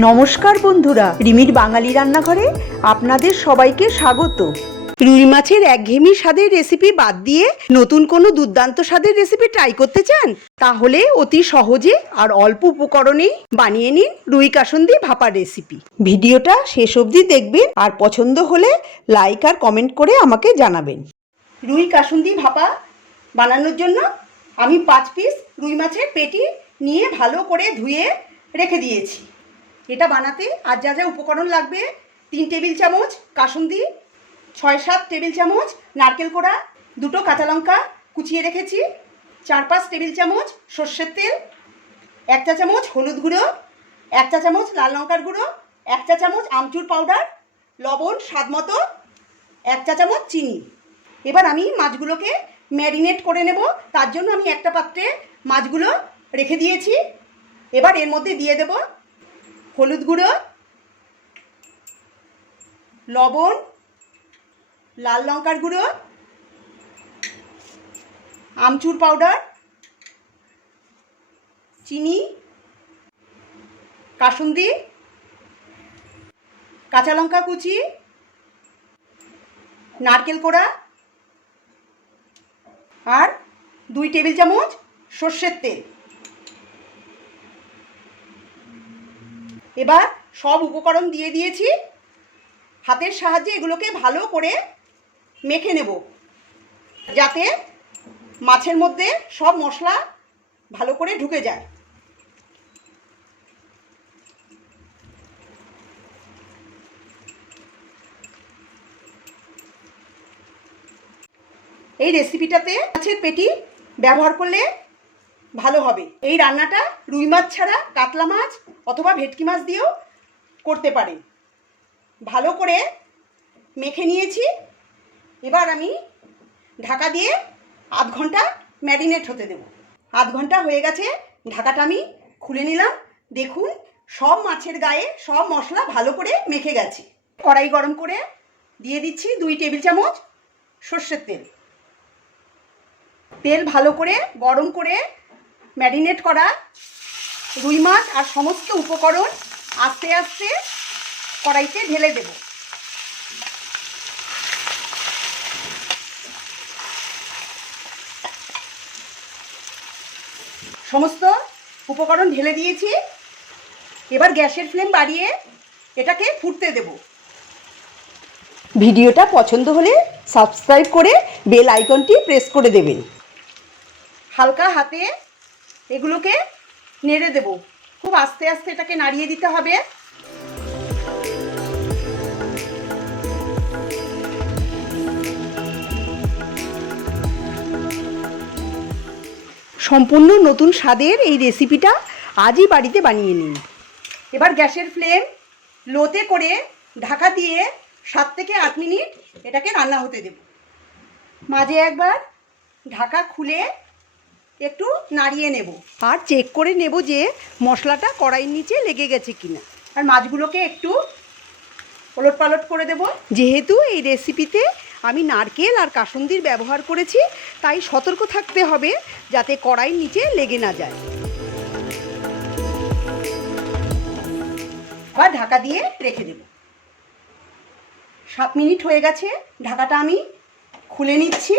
নমস্কার বন্ধুরা, রিমির বাঙালি রান্নাঘরে আপনাদের সবাইকে স্বাগত। রুই মাছের একঘেয়েমি স্বাদের রেসিপি বাদ দিয়ে নতুন কোনো দুর্দান্ত স্বাদের রেসিপি ট্রাই করতে চান? তাহলে অতি সহজে আর অল্প উপকরণেই বানিয়ে নিন রুই কাসুন্দি ভাপার রেসিপি। ভিডিওটা শেষ অবধি দেখবেন আর পছন্দ হলে লাইক আর কমেন্ট করে আমাকে জানাবেন। রুই কাসুন্দি ভাপা বানানোর জন্য আমি 5 পিস রুই মাছের পেটি নিয়ে ভালো করে ধুয়ে রেখে দিয়েছি। এটা বানাতে আর যা যা উপকরণ লাগবে: 3 টেবিল চামচ কাসুন্দি, 6-7 টেবিল চামচ নারকেল কোড়া, 2টো কাঁচা লঙ্কা কুচিয়ে রেখেছি, 4-5 টেবিল চামচ সর্ষের তেল, 1 চা চামচ হলুদ গুঁড়ো, 1 চা চামচ লাল লঙ্কার গুঁড়ো, 1 চা চামচ আমচুর পাউডার, লবণ স্বাদ মতো, 1 চা চামচ চিনি। এবার আমি মাছগুলোকে ম্যারিনেট করে নেব। তার জন্য আমি একটা পাত্রে মাছগুলো রেখে দিয়েছি। এবার এর মধ্যে দিয়ে দেব হলুদ গুঁড়ো, লবণ, লাল লঙ্কার গুঁড়ো, আমচুর পাউডার, চিনি, কাসুন্দি, কাঁচা লঙ্কা কুচি, নারকেল কোড়া আর 2 টেবিল চামচ সর্ষের তেল। এবার সব উপকরণ দিয়ে দিয়েছি। হাতের সাহায্যে এগুলোকে ভালো করে মেখে নেব, যাতে মাছের মধ্যে সব মশলা ভালো করে ঢুকে যায়। এই রেসিপিটাতে মাছের পেটি ব্যবহার করলে ভালো হবে। এই রান্নাটা রুই মাছ ছাড়া কাতলা মাছ অথবা ভেটকি মাছ দিয়েও করতে পারেন। ভালো করে মেখে নিয়েছি। এবার আমি ঢাকা দিয়ে আধ ঘন্টা ম্যারিনেট হতে দেব। আধ ঘন্টা হয়ে গেছে, ঢাকাটা আমি খুলে নিলাম। দেখুন, সব মাছের গায়ে সব মশলা ভালো করে মেখে গেছে। কড়াই গরম করে দিয়ে দিচ্ছি 2 টেবিল চামচ সর্ষের তেল। তেল ভালো করে গরম করে ম্যারিনেট করা রুই মাছ আর সমস্ত উপকরণ আস্তে আস্তে কড়াইতে ঢেলে দেব। সমস্ত উপকরণ ঢেলে দিয়েছি। এবার গ্যাসের ফ্লেম বাড়িয়ে এটাকে ফুটতে দেব। ভিডিওটা পছন্দ হলে সাবস্ক্রাইব করে বেল আইকনটি প্রেস করে দেবেন। হালকা হাতে এগুলোকে নেড়ে দেব। খুব আস্তে আস্তে এটাকে নাড়িয়ে দিতে হবে। সম্পূর্ণ নতুন স্বাদের এই রেসিপিটা আজই বাড়িতে বানিয়ে নিন। এবার গ্যাসের ফ্লেম লোতে করে ঢাকা দিয়ে 7 থেকে 8 মিনিট এটাকে রান্না হতে দেব। মাঝে একবার ঢাকা খুলে একটু নাড়িয়ে নেব আর চেক করে নেব যে মশলাটা কড়াইয়ের নিচে লেগে গেছে কিনা। আর মাছগুলোকে একটু ওলট পালট করে দেব। যেহেতু এই রেসিপিতে আমি নারকেল আর কাসুন্দির ব্যবহার করেছি, তাই সতর্ক থাকতে হবে যাতে কড়াইয়ের নিচে লেগে না যায়। আবার ঢাকা দিয়ে রেখে দেব। 7 মিনিট হয়ে গেছে, ঢাকাটা আমি খুলে নিচ্ছি।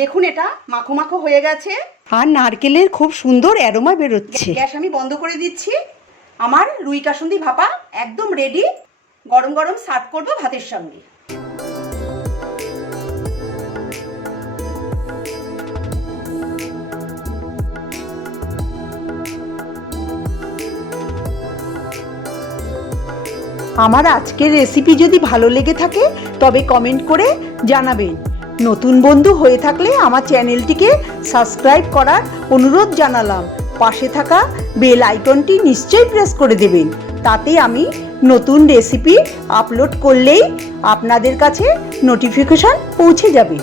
দেখুন, এটা মাখো মাখো হয়ে গেছে আর নারকেলের খুব সুন্দর অ্যারোমা বেরোচ্ছে। গ্যাস আমি বন্ধ করে দিচ্ছি। আমার রুই কাসুন্দি ভাপা একদম রেডি। গরম গরম সার্ভ করব ভাতের সঙ্গে। আমার আজকের রেসিপি যদি ভালো লেগে থাকে তবে কমেন্ট করে জানাবেন। নতুন বন্ধু হয়ে থাকলে আমার চ্যানেলটিকে সাবস্ক্রাইব করার অনুরোধ জানালাম। পাশে থাকা বেল আইকনটি নিশ্চয়ই প্রেস করে দেবেন, তাতে আমি নতুন রেসিপি আপলোড করলেই আপনাদের কাছে নোটিফিকেশন পৌঁছে যাবে।